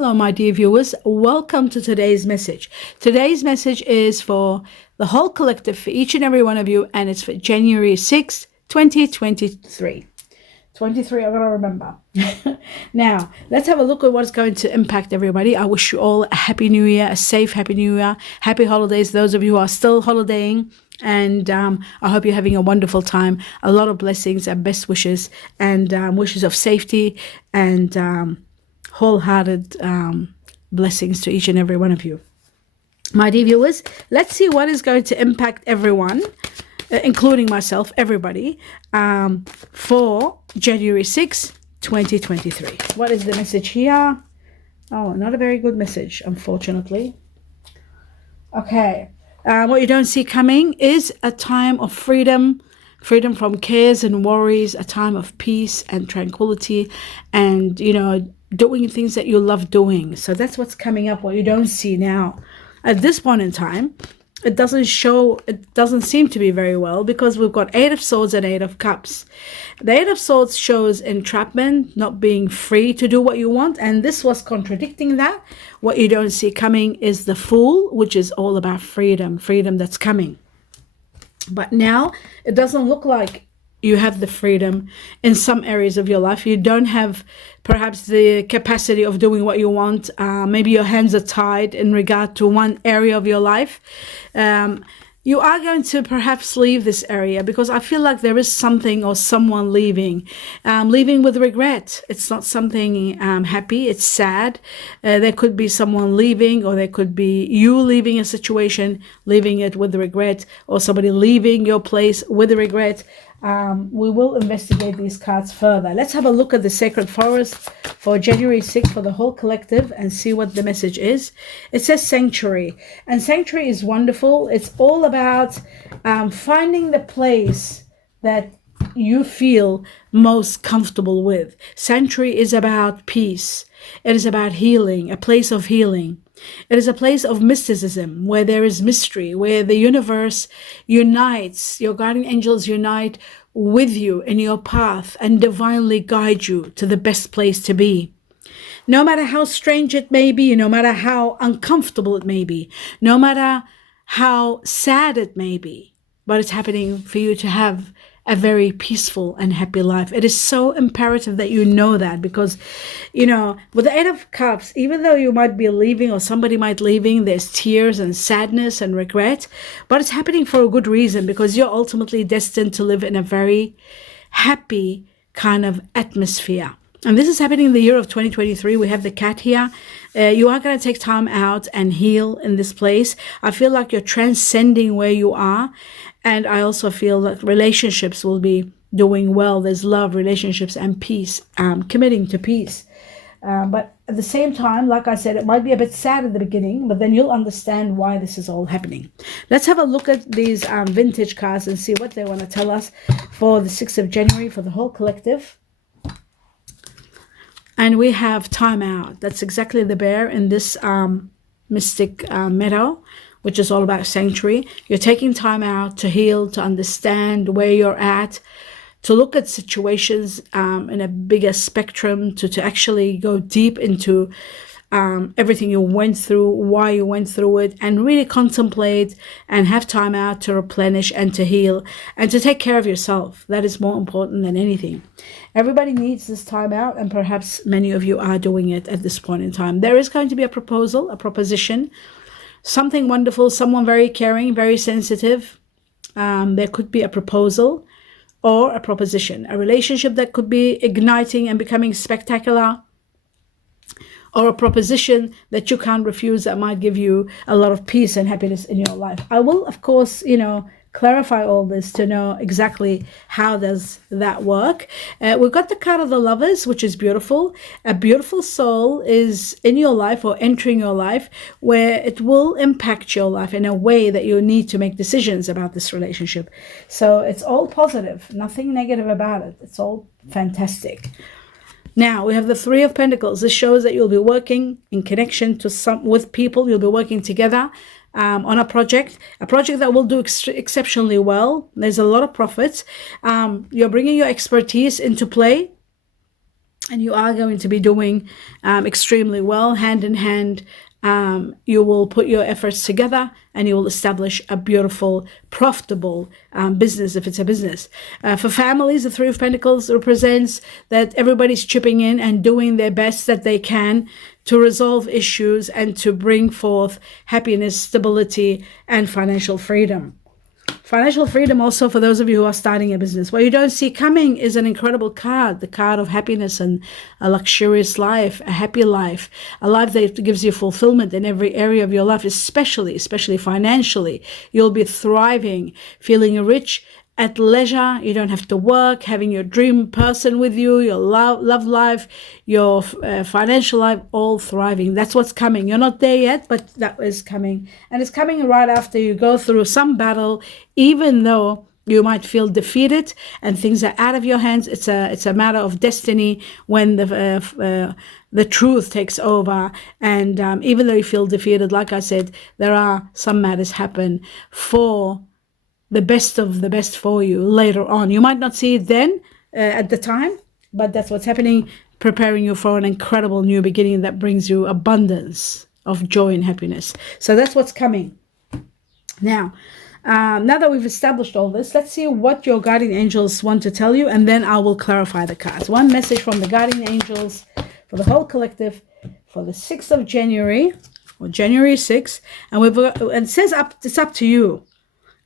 Hello, my dear viewers. Welcome to today's message. Today's message is for the whole collective, for each and every one of you, and it's for January 6th, 2023. 23, I'm going to remember. Now, let's have a look at what's going to impact everybody. I wish you all a happy new year, a safe happy new year, happy holidays, those of you who are still holidaying. And I hope you're having a wonderful time. A lot of blessings and best wishes, and wishes of safety and wholehearted blessings to each and every one of you. My dear viewers, let's see what is going to impact everyone, including myself, everybody, for January 6, 2023. What is the message here? Oh, not a very good message, unfortunately. Okay. What you don't see coming is a time of freedom from cares and worries, a time of peace and tranquility, and, doing things that you love doing. So that's what's coming up, what you don't see now. At this point in time, it doesn't seem to be very well, because we've got 8 of Swords and 8 of Cups. The 8 of Swords shows entrapment, not being free to do what you want, and this was contradicting that. What you don't see coming is the Fool, which is all about freedom that's coming. But now it doesn't look like you have the freedom in some areas of your life. You don't have perhaps the capacity of doing what you want. Maybe your hands are tied in regard to one area of your life. You are going to perhaps leave this area, because I feel like there is something or someone leaving with regret. It's not something happy, it's sad. There could be someone leaving, or there could be you leaving a situation, leaving it with regret, or somebody leaving your place with regret. We will investigate these cards further. Let's have a look at the Sacred Forest for January 6th for the whole collective and see what the message is. It says Sanctuary, and Sanctuary is wonderful. It's all about finding the place that you feel most comfortable with. Sanctuary is about peace. It is about healing, a place of healing. It is a place of mysticism, where there is mystery, where the universe unites, your guardian angels unite with you in your path and divinely guide you to the best place to be. No matter how strange it may be, no matter how uncomfortable it may be, no matter how sad it may be, but it's happening for you to have a very peaceful and happy life. It is so imperative that you know that, because, with the 8 of Cups, even though you might be leaving or somebody might leaving, there's tears and sadness and regret, but it's happening for a good reason, because you're ultimately destined to live in a very happy kind of atmosphere. And this is happening in the year of 2023. We have the cat here. You are going to take time out and heal in this place. I feel like you're transcending where you are. And I also feel that relationships will be doing well. There's love, relationships, and peace, committing to peace. But at the same time, like I said, it might be a bit sad at the beginning, but then you'll understand why this is all happening. Let's have a look at these vintage cards and see what they want to tell us for the 6th of January for the whole collective. And we have time out. That's exactly the bear in this mystic meadow, which is all about sanctuary. You're taking time out to heal, to understand where you're at, to look at situations in a bigger spectrum, to actually go deep into everything you went through, why you went through it, and really contemplate and have time out to replenish and to heal and to take care of yourself. That is more important than anything. Everybody needs this time out, and perhaps many of you are doing it at this point in time. There is going to be a proposition, something wonderful, someone very caring, very sensitive. There could be a proposal or a proposition, a relationship that could be igniting and becoming spectacular, or a proposition that you can't refuse that might give you a lot of peace and happiness in your life. I will, of course, clarify all this to know exactly how does that work. We've got the card of the Lovers, which is beautiful. A beautiful soul is in your life or entering your life, where it will impact your life in a way that you need to make decisions about this relationship. So it's all positive, nothing negative about it. It's all fantastic. Now we have the 3 of Pentacles. This shows that you'll be working in connection with people. You'll be working together on a project that will do exceptionally well. There's a lot of profits. You're bringing your expertise into play. and you are going to be doing extremely well, hand in hand. You will put your efforts together and you will establish a beautiful, profitable business if it's a business. For families, the Three of Pentacles represents that everybody's chipping in and doing their best that they can to resolve issues and to bring forth happiness, stability, and financial freedom. Financial freedom also for those of you who are starting a business. What you don't see coming is an incredible card, the card of happiness and a luxurious life, a happy life, a life that gives you fulfillment in every area of your life, especially financially. You'll be thriving, feeling rich, at leisure. You don't have to work, having your dream person with you, your love life, your financial life, all thriving. That's what's coming. You're not there yet, but that is coming. And it's coming right after you go through some battle, even though you might feel defeated and things are out of your hands. It's a matter of destiny when the truth takes over. And even though you feel defeated, like I said, there are some matters happen for the best of the best for you later on. You might not see it then at the time, but that's what's happening, preparing you for an incredible new beginning that brings you abundance of joy and happiness. So that's what's coming. Now that we've established all this, let's see what your guardian angels want to tell you, and then I will clarify the cards. One message from the guardian angels for the whole collective for the 6th of January, or January 6th, and it says it's up to you.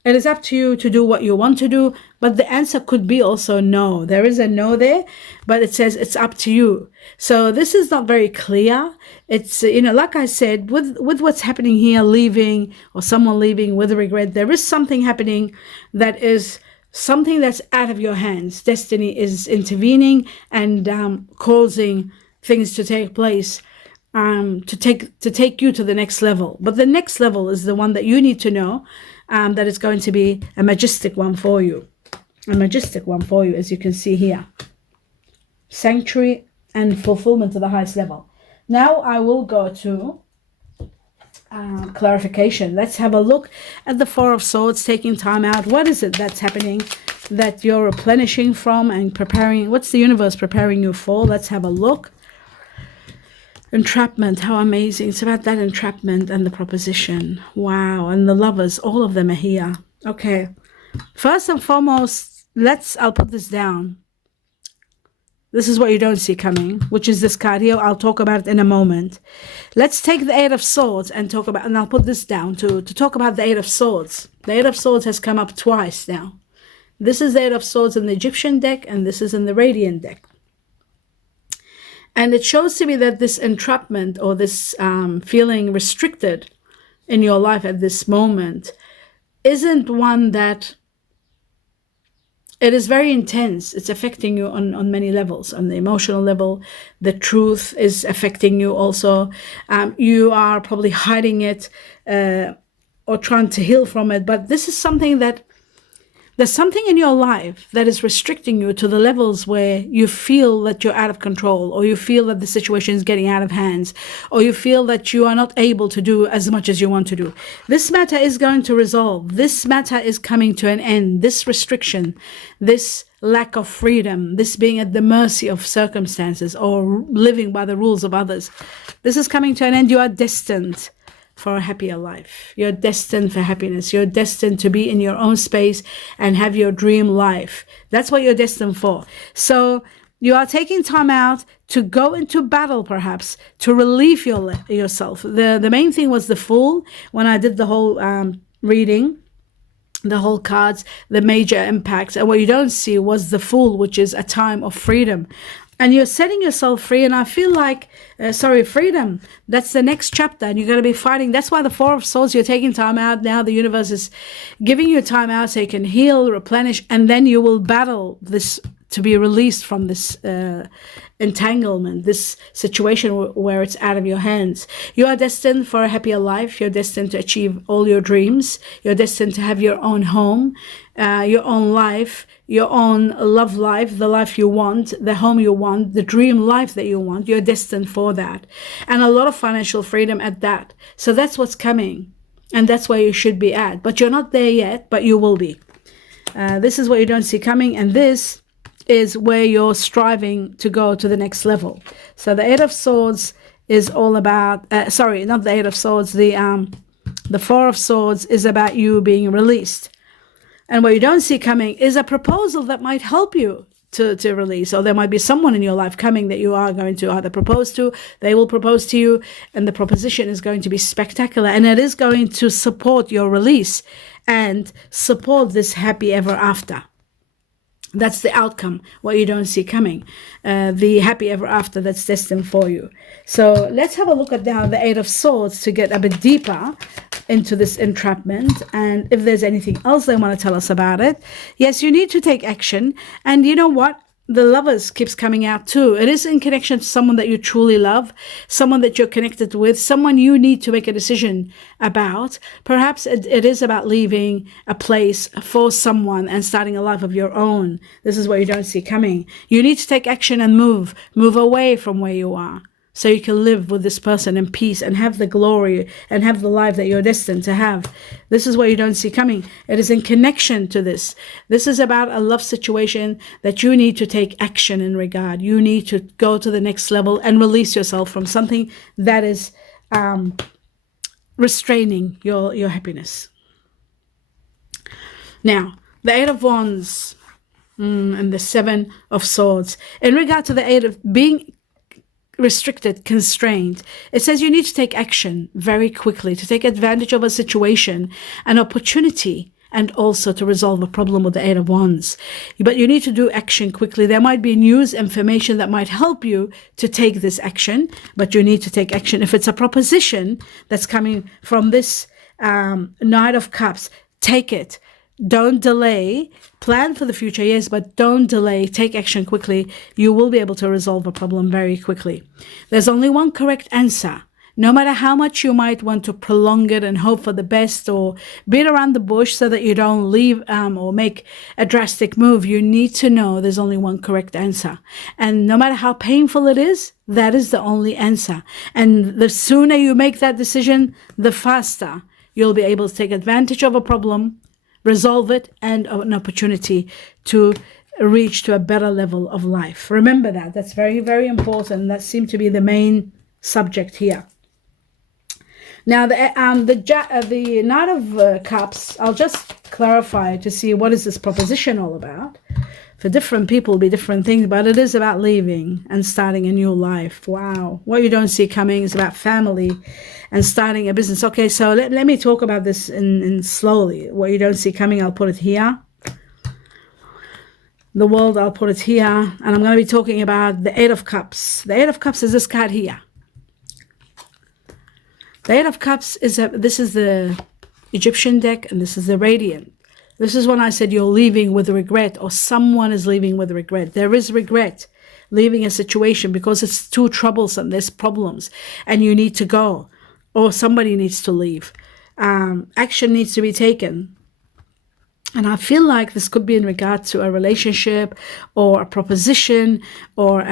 It is up to you to do what you want to do, but the answer could be also no. There is a no there, but it says it's up to you. So this is not very clear. It's, like I said, with what's happening here, leaving or someone leaving with regret, there is something happening that is something that's out of your hands. Destiny is intervening and causing things to take place. To take you to the next level. But the next level is the one that you need to know, that is going to be a majestic one for you. A majestic one for you, as you can see here. Sanctuary and fulfillment to the highest level. Now I will go to clarification. Let's have a look at the Four of Swords, taking time out. What is it that's happening that you're replenishing from and preparing? What's the universe preparing you for? Let's have a look. Entrapment, how amazing. It's about that entrapment and the proposition. Wow, and the lovers, all of them are here. Okay, first and foremost, I'll put this down. This is what you don't see coming, which is this card here. I'll talk about it in a moment. Let's take the Eight of Swords and talk about, and I'll put this down to talk about the Eight of Swords. The Eight of Swords has come up twice now. This is the Eight of Swords in the Egyptian deck, and this is in the Radiant deck. And it shows to me that this entrapment or this feeling restricted in your life at this moment isn't one that, it is very intense. It's affecting you on many levels. On the emotional level, the truth is affecting you also. You are probably hiding it or trying to heal from it. But this is something that, there's something in your life that is restricting you to the levels where you feel that you're out of control, or you feel that the situation is getting out of hands, or you feel that you are not able to do as much as you want to do. This matter is going to resolve. This matter is coming to an end. This restriction, this lack of freedom, this being at the mercy of circumstances or living by the rules of others, this is coming to an end. You are destined for a happier life. You're destined for happiness. You're destined to be in your own space and have your dream life. That's what you're destined for. So you are taking time out to go into battle, perhaps, to relieve yourself. The main thing was the Fool. When I did the whole reading, the whole cards, the major impacts, and what you don't see was the Fool, which is a time of freedom. And you're setting yourself free, and I feel like, freedom, that's the next chapter, and you're going to be fighting. That's why the Four of Swords, you're taking time out now. The universe is giving you time out so you can heal, replenish, and then you will battle this to be released from this entanglement, this situation where it's out of your hands. You are destined for a happier life. You're destined to achieve all your dreams. You're destined to have your own home, your own life, your own love life, the life you want, the home you want, the dream life that you want. You're destined for that. And a lot of financial freedom at that. So that's what's coming. And that's where you should be at. But you're not there yet, but you will be. This is what you don't see coming. And this is where you're striving to go to the next level. So the Eight of Swords is all about, sorry, not the Eight of Swords, the Four of Swords is about you being released. And what you don't see coming is a proposal that might help you to release, or there might be someone in your life coming that you are going to either propose to, they will propose to you, and the proposition is going to be spectacular, and it is going to support your release and support this happy ever after. That's the outcome, what you don't see coming, the happy ever after that's destined for you. So let's have a look at now the Eight of Swords to get a bit deeper into this entrapment, and if there's anything else they want to tell us about it. Yes, you need to take action, and you know what? The Lovers keeps coming out too. It is in connection to someone that you truly love, someone that you're connected with, someone you need to make a decision about. Perhaps it is about leaving a place for someone and starting a life of your own. This is what you don't see coming. You need to take action and move away from where you are, so you can live with this person in peace and have the glory and have the life that you're destined to have. This is what you don't see coming. It is in connection to this. This is about a love situation that you need to take action in regard. You need to go to the next level and release yourself from something that is restraining your happiness. Now, the Eight of Wands and the Seven of Swords. In regard to the Eight of being restricted, constrained, it says you need to take action very quickly to take advantage of a situation, an opportunity, and also to resolve a problem with the Eight of Wands. But you need to do action quickly. There might be news, information that might help you to take this action, but you need to take action. If it's a proposition that's coming from this Knight of Cups, take it. Don't delay. Plan for the future, yes, but don't delay. Take action quickly. You will be able to resolve a problem very quickly. There's only one correct answer. No matter how much you might want to prolong it and hope for the best or beat around the bush so that you don't leave or make a drastic move, you need to know there's only one correct answer. And no matter how painful it is, that is the only answer. And the sooner you make that decision, the faster you'll be able to take advantage of a problem, resolve it, and an opportunity to reach to a better level of life. Remember that. That's very, very important. That seems to be the main subject here. Now, the Knight of Cups, I'll just clarify to see what is this proposition all about. For different people, it'll be different things, but it is about leaving and starting a new life. Wow. What you don't see coming is about family and starting a business. Okay, so let me talk about this in slowly. What you don't see coming, I'll put it here. The World, I'll put it here. And I'm going to be talking about the Eight of Cups. The Eight of Cups is this card here. The Eight of Cups is this is the Egyptian deck, and this is the Radiant. This is when I said you're leaving with regret, or someone is leaving with regret. There is regret leaving a situation because it's too troublesome. There's problems and you need to go, or somebody needs to leave. Action needs to be taken. And I feel like this could be in regard to a relationship or a proposition or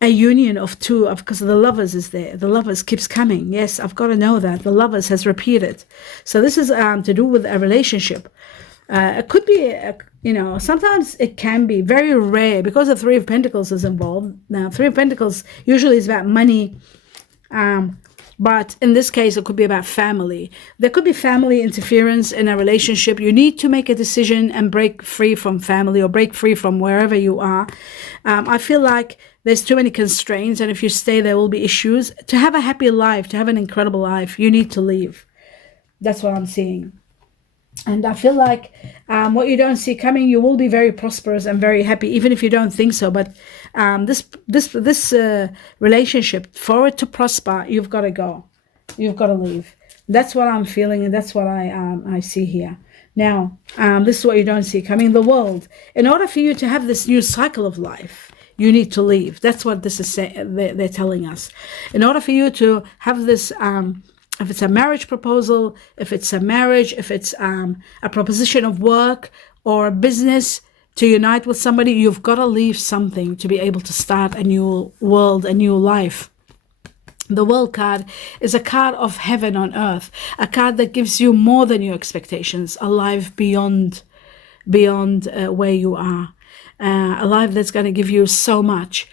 a union of two, because the Lovers is there. The Lovers keeps coming. Yes, I've got to know that. The Lovers has repeated. So this is to do with a relationship. It could be, sometimes it can be very rare because the Three of Pentacles is involved. Now, Three of Pentacles usually is about money, but in this case, it could be about family. There could be family interference in a relationship. You need to make a decision and break free from family or break free from wherever you are. I feel like there's too many constraints, and if you stay, there will be issues. To have a happy life, to have an incredible life, you need to leave. That's what I'm seeing. And I feel like what you don't see coming, you will be very prosperous and very happy, even if you don't think so. But this relationship, for it to prosper, you've got to go. You've got to leave. That's what I'm feeling, and that's what I see here. Now, this is what you don't see coming. The World. In order for you to have this new cycle of life, you need to leave. That's what this is they're telling us. In order for you to have this... if it's a marriage proposal, if it's a marriage, if it's a proposition of work or a business to unite with somebody, you've got to leave something to be able to start a new world, a new life. The World card is a card of heaven on earth, a card that gives you more than your expectations, a life beyond where you are. a life that's going to give you so much.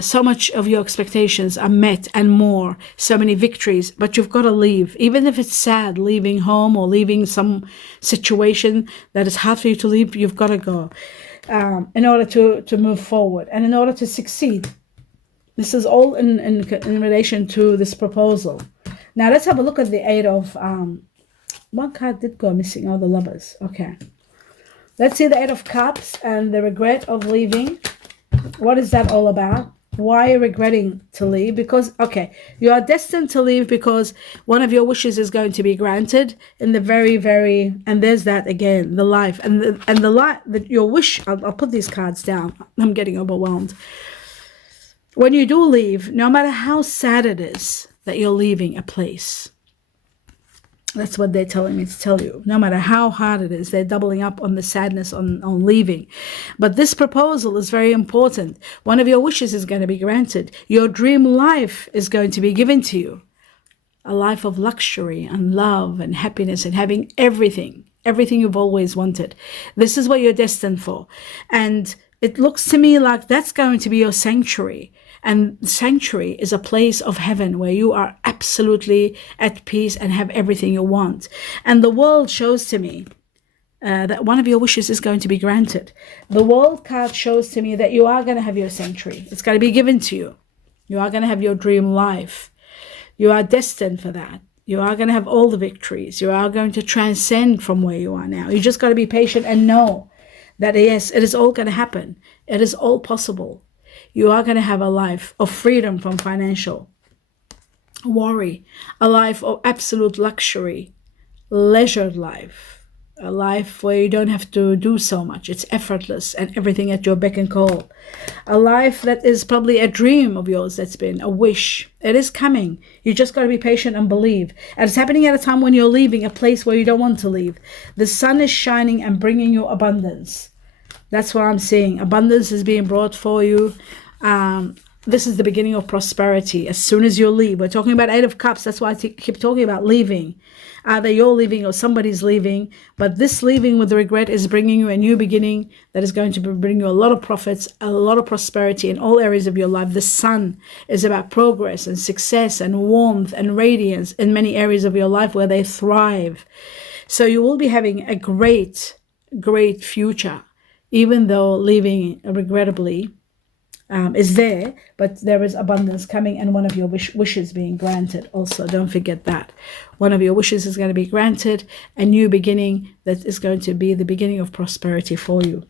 So much of your expectations are met and more, so many victories, but you've got to leave. Even if it's sad, leaving home or leaving some situation that is hard for you to leave, you've got to go in order to move forward and in order to succeed. This is all in relation to this proposal. Now let's have a look at the Eight of, one card did go missing, oh, the Lovers, okay. Let's see the Eight of Cups and the regret of leaving. What is that all about? Why are you regretting to leave? Because, okay, you are destined to leave because one of your wishes is going to be granted in the very, and there's that again, the life. And the life, your wish, I'll put these cards down. I'm getting overwhelmed. When you do leave, no matter how sad it is that you're leaving a place, that's what they're telling me to tell you. No matter how hard it is, they're doubling up on the sadness on leaving. But this proposal is very important. One of your wishes is going to be granted. Your dream life is going to be given to you. A life of luxury and love and happiness and having everything you've always wanted. This is what you're destined for. And it looks to me like that's going to be your sanctuary. And sanctuary is a place of heaven where you are absolutely at peace and have everything you want. And the world shows to me that one of your wishes is going to be granted. The world card shows to me that you are going to have your sanctuary. It's going to be given to you. You are going to have your dream life. You are destined for that. You are going to have all the victories. You are going to transcend from where you are now. You just got to be patient and know that, yes, it is all going to happen. It is all possible. You are going to have a life of freedom from financial worry, a life of absolute luxury, leisured life, a life where you don't have to do so much. It's effortless and everything at your beck and call. A life that is probably a dream of yours that's been a wish. It is coming. You just got to be patient and believe. And it's happening at a time when you're leaving a place where you don't want to leave. The sun is shining and bringing you abundance. That's what I'm seeing. Abundance is being brought for you. This is the beginning of prosperity. As soon as you leave, we're talking about Eight of Cups. That's why I keep talking about leaving. Either you're leaving or somebody's leaving. But this leaving with regret is bringing you a new beginning that is going to bring you a lot of profits, a lot of prosperity in all areas of your life. The sun is about progress and success and warmth and radiance in many areas of your life where they thrive. So you will be having a great, great future, even though leaving regrettably is there, but there is abundance coming and one of your wishes being granted also. Don't forget that. One of your wishes is going to be granted, a new beginning that is going to be the beginning of prosperity for you.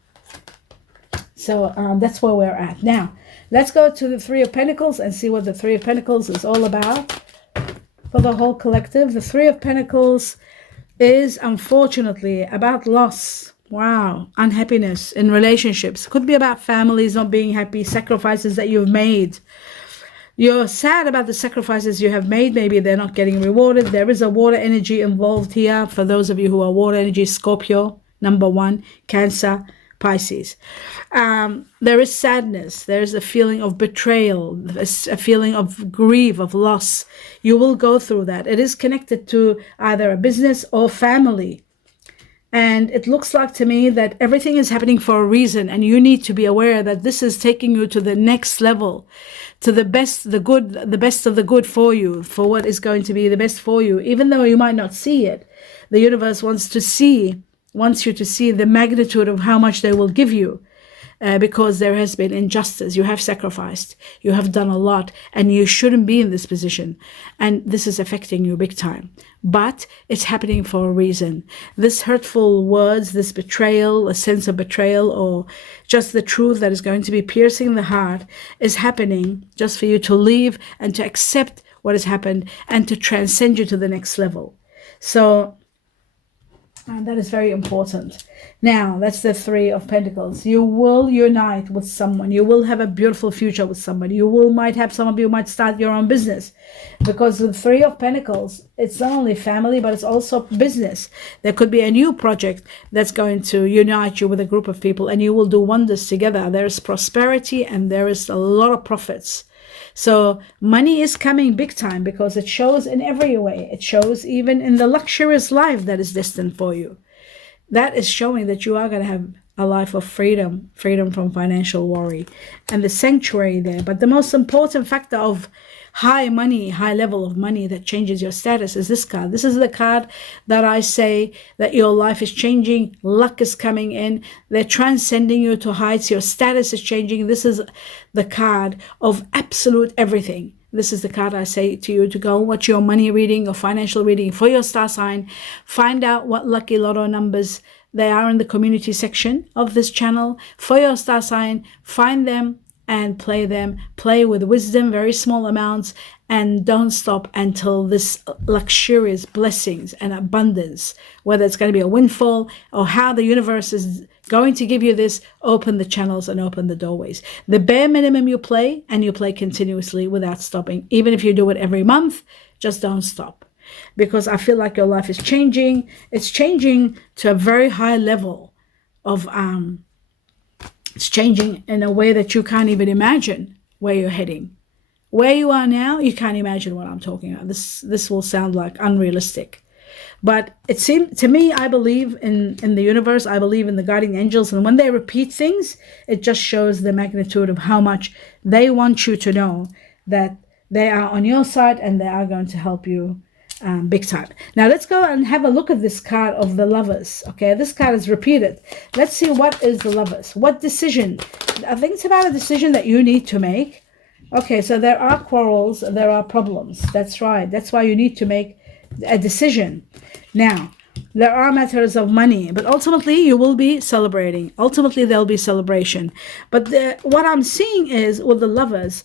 So that's where we're at. Now, let's go to the Three of Pentacles and see what the Three of Pentacles is all about for the whole collective. The Three of Pentacles is unfortunately about loss. Wow, unhappiness in relationships. Could be about families not being happy, sacrifices that you've made. You're sad about the sacrifices you have made. Maybe they're not getting rewarded. There is a water energy involved here. For those of you who are water energy, Scorpio, number 1, Cancer, Pisces. There is sadness. There is a feeling of betrayal, a feeling of grief, of loss. You will go through that. It is connected to either a business or family. And it looks like to me that everything is happening for a reason, and you need to be aware that this is taking you to the next level, to the best, the good, the best of the good for you, for what is going to be the best for you. Even though you might not see it, the universe wants you to see the magnitude of how much they will give you. Because there has been injustice. You have sacrificed. You have done a lot, and you shouldn't be in this position. And this is affecting you big time. But it's happening for a reason. This hurtful words, this betrayal, a sense of betrayal, or just the truth that is going to be piercing the heart is happening just for you to leave and to accept what has happened and to transcend you to the next level. So that is very important. Now, that's the Three of Pentacles. You will unite with someone. You will have a beautiful future with somebody. Some of you might start your own business. Because the Three of Pentacles, it's not only family, but it's also business. There could be a new project that's going to unite you with a group of people, and you will do wonders together. There is prosperity and there is a lot of profits. So money is coming big time because it shows in every way. It shows even in the luxurious life that is destined for you. That is showing that you are going to have a life of freedom, freedom from financial worry, and the sanctuary there. But the most important factor of high money, high level of money that changes your status is this card. This is the card that I say that your life is changing, luck is coming in, they're transcending you to heights, your status is changing. This is the card of absolute everything. This is the card I say to you to go watch your money reading or financial reading for your star sign. Find out what lucky lotto numbers they are in the community section of this channel for your star sign. Find them and play them. Play with wisdom, very small amounts, and don't stop until this luxurious blessings and abundance, whether it's going to be a windfall or how the universe is going to give you this, open the channels and open the doorways. The bare minimum you play, and you play continuously without stopping. Even if you do it every month, just don't stop. Because I feel like your life is changing. It's changing to a very high level of it's changing in a way that you can't even imagine where you're heading. Where you are now, you can't imagine what I'm talking about. This will sound like unrealistic. But it seems to me, I believe in the universe. I believe in the guardian angels. And when they repeat things, it just shows the magnitude of how much they want you to know that they are on your side and they are going to help you big time. Now let's go and have a look at this card of the Lovers. Okay, this card is repeated. Let's see what is the Lovers. What decision? I think it's about a decision that you need to make. Okay, so there are quarrels, there are problems. That's right. That's why you need to make a decision. Now, there are matters of money, but ultimately you will be celebrating. Ultimately, there'll be celebration. But what I'm seeing is with the Lovers,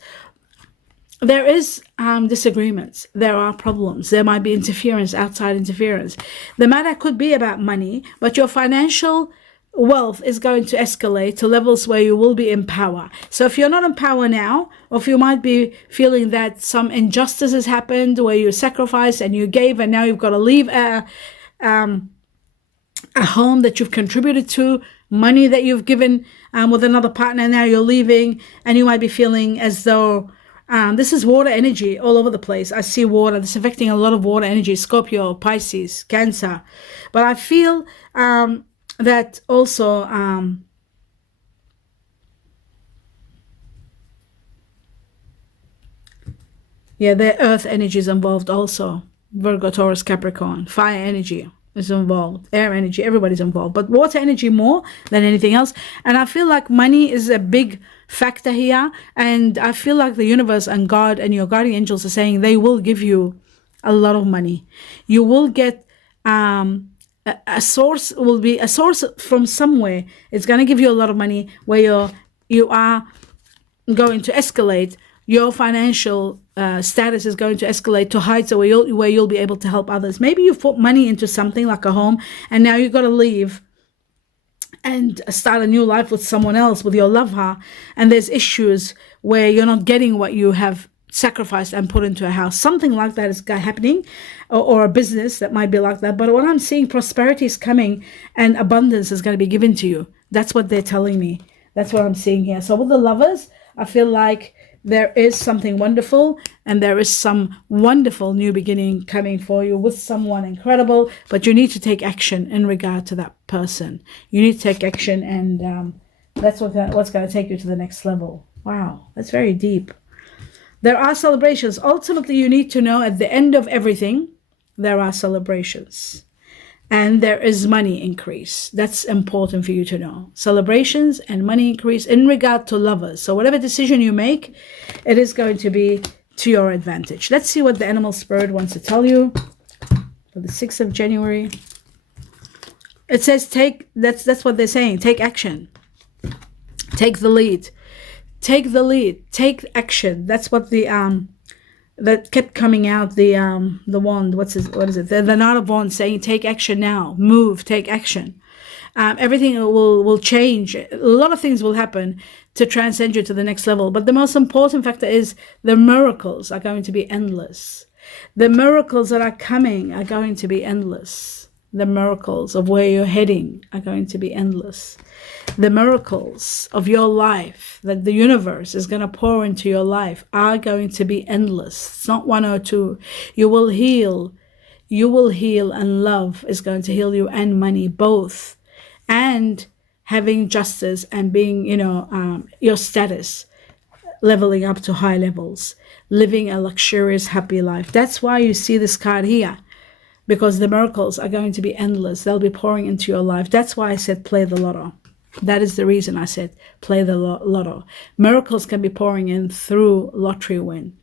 there is disagreements. There are problems. There might be interference, outside interference. The matter could be about money, but your financial wealth is going to escalate to levels where you will be in power. So if you're not in power now, or if you might be feeling that some injustice has happened where you sacrificed and you gave and now you've got to leave a home that you've contributed to, money that you've given with another partner, now you're leaving, and you might be feeling as though this is water energy all over the place. I see water. This is affecting a lot of water energy, Scorpio, Pisces, Cancer. But I feel that also the earth energy is involved also. Virgo, Taurus, Capricorn. Fire energy is involved. Air energy, everybody's involved. But water energy more than anything else. And I feel like money is a big factor here. And I feel like the universe and God and your guardian angels are saying they will give you a lot of money. You will get a source will be a source from somewhere. It's going to give you a lot of money where you are going to escalate. Your financial status is going to escalate to heights where you'll be able to help others. Maybe you put money into something like a home, and now you've got to leave and start a new life with someone else, with your lover, and there's issues where you're not getting what you have sacrificed and put into a house. Something like that is happening, or a business that might be like that. But what I'm seeing, prosperity is coming and abundance is going to be given to you. That's what they're telling me. That's what I'm seeing here. So with the Lovers, I feel like there is something wonderful, and there is some wonderful new beginning coming for you with someone incredible, but you need to take action in regard to that person. You need to take action, and that's what's going to take you to the next level. Wow, that's very deep. There are celebrations. Ultimately, you need to know at the end of everything, there are celebrations. And there is money increase. That's important for you to know. Celebrations and money increase in regard to Lovers. So whatever decision you make, it is going to be to your advantage. Let's see what the animal spirit wants to tell you for the 6th of January. It says that's what they're saying. Take action. Take the lead. Take the lead. Take action. That's what the that kept coming out, the wand. What is it? The Knight of Wands saying, take action now. Move. Take action. Everything will change. A lot of things will happen to transcend you to the next level. But the most important factor is the miracles are going to be endless. The miracles that are coming are going to be endless. The miracles of where you're heading are going to be endless. The miracles of your life that the universe is going to pour into your life are going to be endless. It's not one or two. You will heal. You will heal, and love is going to heal you, and money, both. And having justice and being, your status leveling up to high levels, living a luxurious, happy life. That's why you see this card here, because the miracles are going to be endless. They'll be pouring into your life. That's why I said play the lotto. That is the reason I said play the lotto. Miracles can be pouring in through lottery win.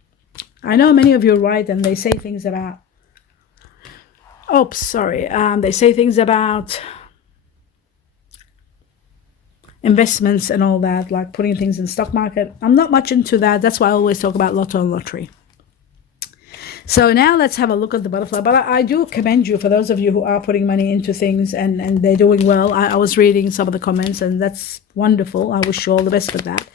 I know many of you write and they say things about, they say things about investments and all that, like putting things in stock market. I'm not much into that. That's why I always talk about lotto and lottery. So now let's have a look at the butterfly. But I do commend you for those of you who are putting money into things and they're doing well. I was reading some of the comments and that's wonderful. I wish you all the best with that.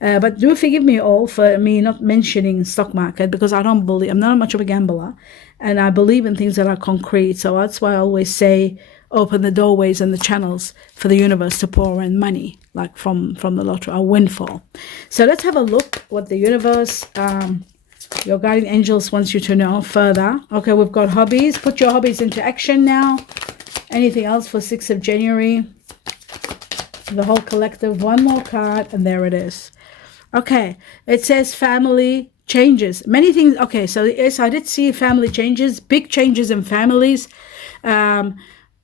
But do forgive me all for me not mentioning stock market, because I'm not much of a gambler and I believe in things that are concrete. So that's why I always say open the doorways and the channels for the universe to pour in money, like from the lottery, a windfall. So let's have a look what the universe, your guardian angels wants you to know further. Okay, we've got hobbies. Put your hobbies into action now. Anything else for 6th of January? The whole collective. One more card, and there it is. Okay, it says family changes. Many things. Okay, so yes, I did see family changes, big changes in families.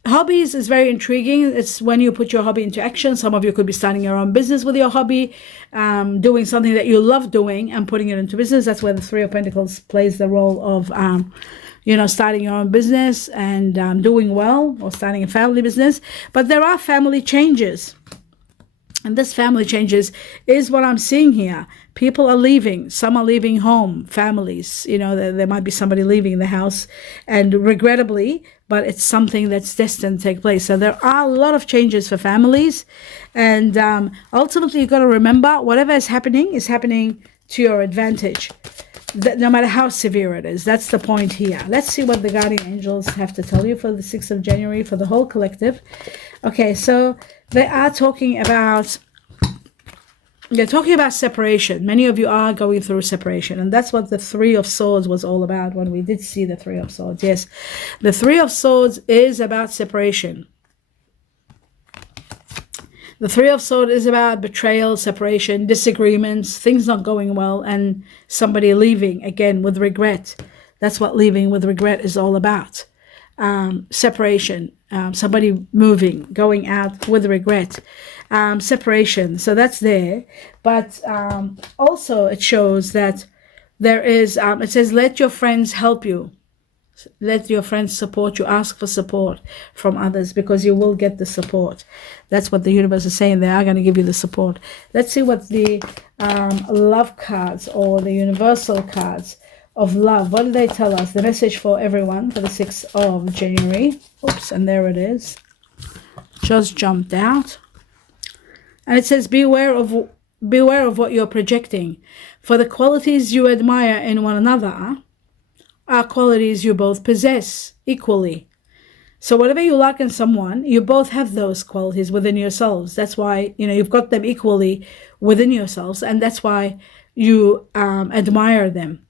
Hobbies is very intriguing. It's when you put your hobby into action. Some of you could be starting your own business with your hobby, doing something that you love doing and putting it into business. That's where the Three of Pentacles plays the role of, starting your own business and doing well, or starting a family business. But there are family changes. And this family changes is what I'm seeing here. People are leaving. Some are leaving home, families. There might be somebody leaving the house, and regrettably, but it's something that's destined to take place. So there are a lot of changes for families. And ultimately, you've got to remember, whatever is happening to your advantage, no matter how severe it is. That's the point here. Let's see what the guardian angels have to tell you for the 6th of January for the whole collective. Okay, so they are talking about, they're talking about separation. Many of you are going through separation, and that's what the Three of Swords was all about when we did see the Three of Swords. Yes, the Three of Swords is about separation. The Three of Swords is about betrayal, separation, disagreements, things not going well, and somebody leaving, again, with regret. That's what leaving with regret is all about. Separation, somebody moving, going out with regret, separation. So that's there. But also it shows that there is, it says, let your friends help you. Let your friends support you. Ask for support from others, because you will get the support. That's what the universe is saying. They are going to give you the support. Let's see what the love cards, or the universal cards of love, what do they tell us? The message for everyone for the 6th of January. Oops, and there it is. Just jumped out. And it says, beware of what you're projecting. For the qualities you admire in one another are qualities you both possess equally. So whatever you like in someone, you both have those qualities within yourselves. That's why, you've got them equally within yourselves, and that's why you admire them.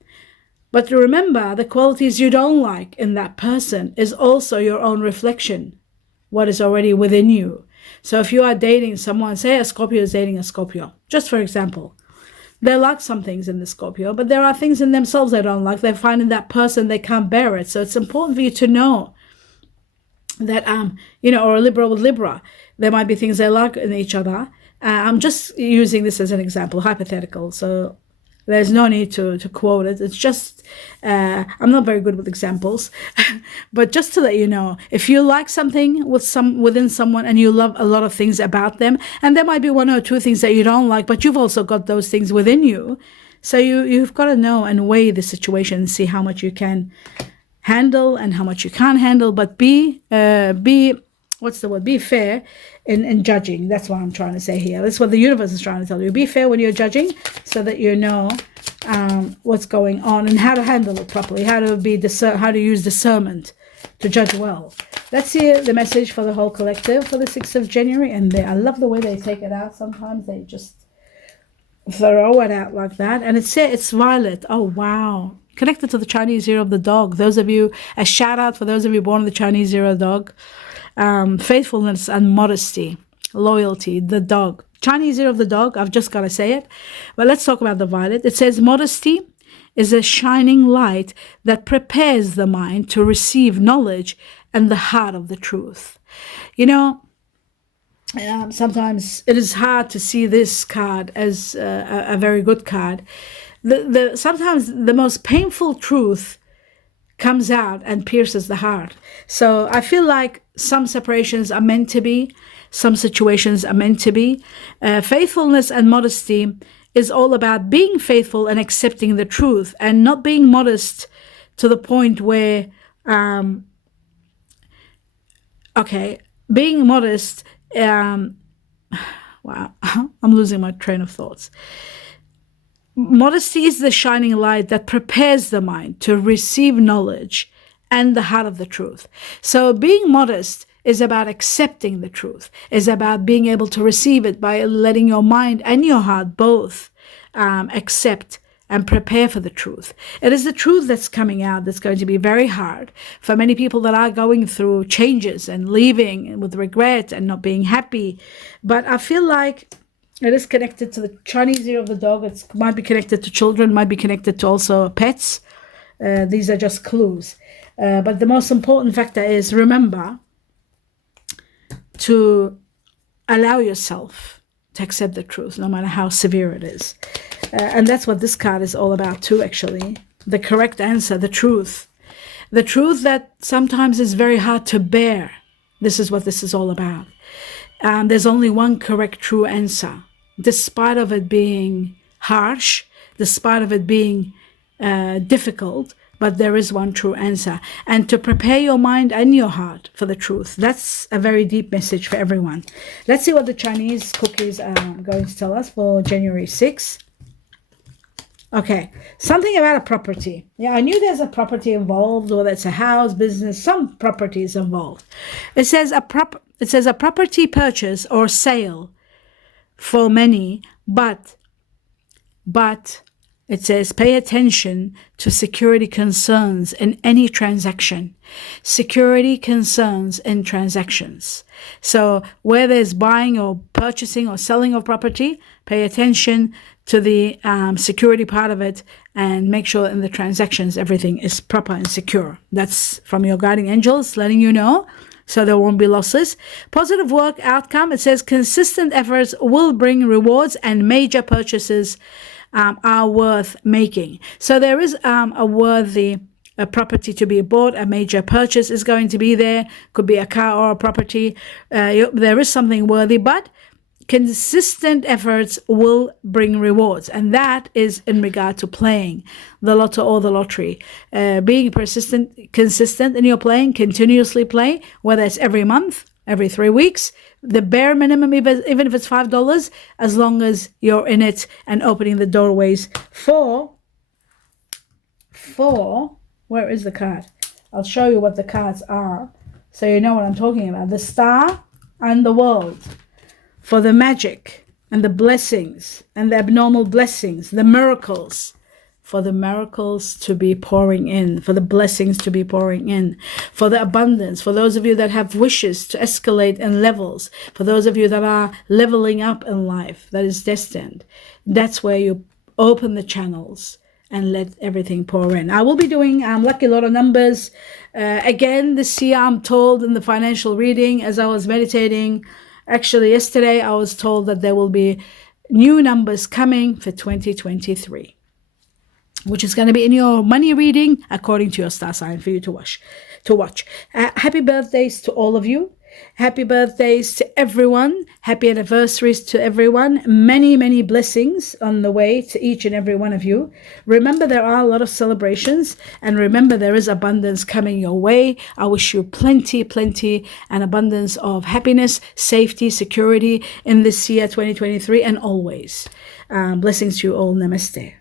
But remember, the qualities you don't like in that person is also your own reflection, what is already within you. So if you are dating someone, say a Scorpio is dating a Scorpio, just for example, they like some things in the Scorpio, but there are things in themselves they don't like. They find in that person they can't bear it. So it's important for you to know that, or a Libra with Libra, there might be things they like in each other. I'm just using this as an example, hypothetical. So there's no need to quote it. It's just, I'm not very good with examples, but just to let you know, if you like something within someone and you love a lot of things about them, and there might be one or two things that you don't like, but you've also got those things within you. So you've got to know and weigh the situation and see how much you can handle and how much you can't handle, but be fair in judging. That's what I'm trying to say here. That's what the universe is trying to tell you. Be fair when you're judging, so that you know what's going on and how to handle it properly, how to use discernment to judge well. Let's see the message for the whole collective for the 6th of January. And I love the way they take it out. Sometimes they just throw it out like that. And it's violet. Oh, wow. Connected to the Chinese year of the dog. A shout out for those of you born in the Chinese year of the dog. Faithfulness and modesty. loyalty, the dog. Chinese year of the dog, I've just got to say it. But let's talk about the violet. It says modesty is a shining light that prepares the mind to receive knowledge and the heart of the truth. You know, sometimes it is hard to see this card as a very good card. Sometimes the most painful truth comes out and pierces the heart. So I feel like some separations are meant to be, some situations are meant to be. Faithfulness and modesty is all about being faithful and accepting the truth, and not being modest to the point where, being modest, wow, I'm losing my train of thoughts. Modesty is the shining light that prepares the mind to receive knowledge and the heart of the truth. So being modest is about accepting the truth, is about being able to receive it by letting your mind and your heart both accept and prepare for the truth. It is the truth that's coming out that's going to be very hard for many people that are going through changes and leaving with regret and not being happy. But I feel like it is connected to the Chinese year of the dog. It might be connected to children, might be connected to also pets. These are just clues. But the most important factor is, remember to allow yourself to accept the truth, no matter how severe it is. And that's what this card is all about too, actually. The correct answer, the truth. The truth that sometimes is very hard to bear. This is what this is all about. There's only one correct, true answer. Despite of it being harsh, despite of it being difficult, but there is one true answer. And to prepare your mind and your heart for the truth. That's a very deep message for everyone. Let's see what the Chinese cookies are going to tell us for January 6th. Okay, something about a property. Yeah, I knew there's a property involved, whether it's a house, business, some property is involved. It says a property purchase or sale for many, but it says pay attention to security concerns in any transaction. Security concerns in transactions. So where there's buying or purchasing or selling of property, pay attention to the security part of it and make sure in the transactions everything is proper and secure. That's from your guiding angels letting you know, so there won't be losses. Positive work outcome. It says consistent efforts will bring rewards and major purchases are worth making. So there is a worthy property to be bought. A major purchase is going to be there. Could be a car or a property. There is something worthy, but consistent efforts will bring rewards, and that is in regard to playing the lotto or the lottery. Being persistent, consistent in your playing, continuously play, whether it's every month, every 3 weeks, the bare minimum, even if it's $5, as long as you're in it and opening the doorways for where is the card? I'll show you what the cards are so you know what I'm talking about. The Star and the World. For the magic and the blessings and the abnormal blessings, the miracles, for the miracles to be pouring in, for the blessings to be pouring in, for the abundance, for those of you that have wishes to escalate in levels, for those of you that are leveling up in life, that is destined. That's where you open the channels and let everything pour in. I will be doing lucky lotto numbers again this year, I'm told, in the financial reading as I was meditating. Actually, yesterday I was told that there will be new numbers coming for 2023, which is going to be in your money reading according to your star sign for you to watch. Happy birthdays to all of you. Happy birthdays to everyone. Happy anniversaries to everyone. Many, many blessings on the way to each and every one of you. Remember, there are a lot of celebrations, and remember, there is abundance coming your way. I wish you plenty and abundance of happiness, safety, security in this year 2023 and always. Blessings to you all. Namaste.